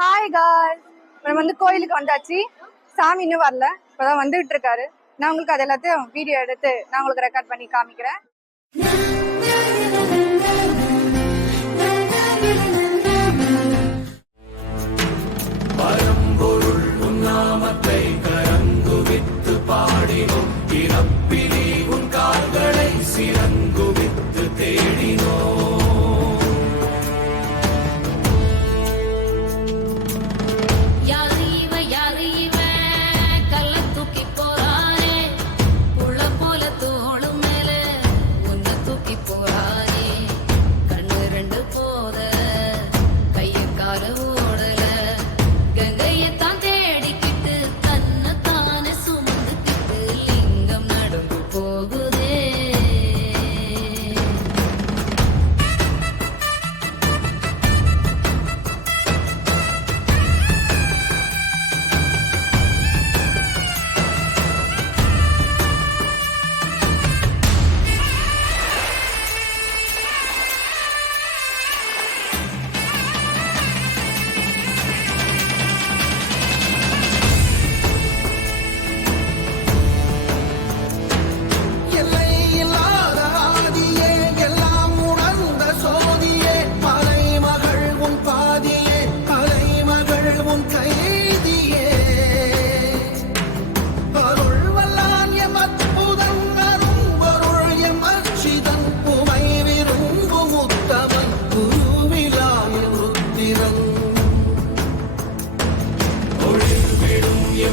Hi guys, நம்ம கோயிலுக்கு வந்தாச்சு. சாமி இன்னும் வரல, இப்பதான் வந்துட்டு இருக்காரு. நான் உங்களுக்கு அது எல்லாத்தையும் வீடியோ எடுத்து நான் உங்களுக்கு ரெக்கார்ட் பண்ணி காமிக்கிறேன். பரம்பொருள் உன்னாமத்தை கரங்குவித்து பாடினோம், இறப்பிலி உன் கால்களை சிறங்குவித்து தேடினோம்.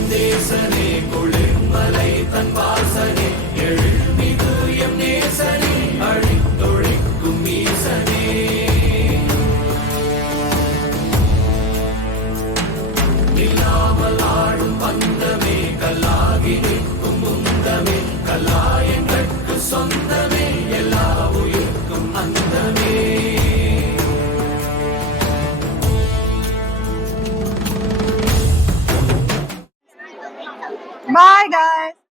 தேசனே குளிர்மலை தன் வாசனே